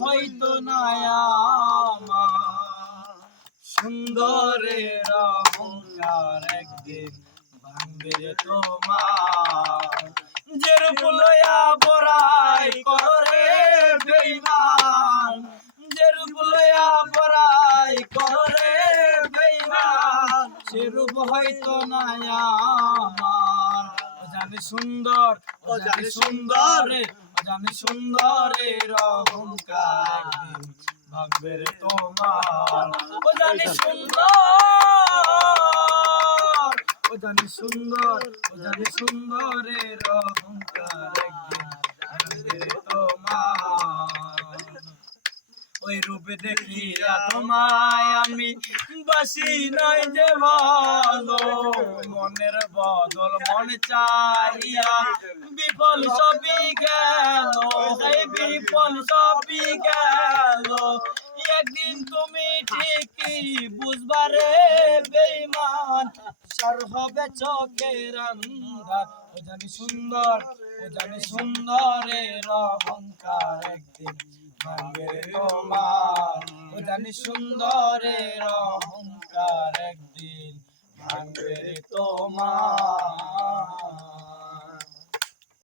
হয়তো না আমার, সুন্দরের অহংকার একদিন ভাঙবে তোমার। যে রূপ লইয়া বড়াই করে বেঈমান, যে রূপ লইয়া বড়াই করে বেঈমান, সে রূপ হয়তো না আমার। ও জানে সুন্দর, ও জানে সুন্দর, ও জানে সুন্দরের অহংকার একদিন ভাঙবে তোমার। ও জানে সুন্দর, ও জানে সুন্দর, ও জানে সুন্দরের অহংকার একদিন ভাঙবে তোমার। ওই রূপে দেখিয়া তোমায় আমি বাসি নাই যে ভালো, মনের বদল মন চাহিয়া বিফল সবই গেল, এই বিফল সবই গেল। একদিন তুমি ঠিকই বুঝবারে বেঈমান, সর হবে চোখের আন্ধার। ও জানি সুন্দর, ও জানি সুন্দরের অহংকার একদিন ভাঙবে তোমার। ও জানি সুন্দরের অহংকার একদিন ভাঙবে তোমার।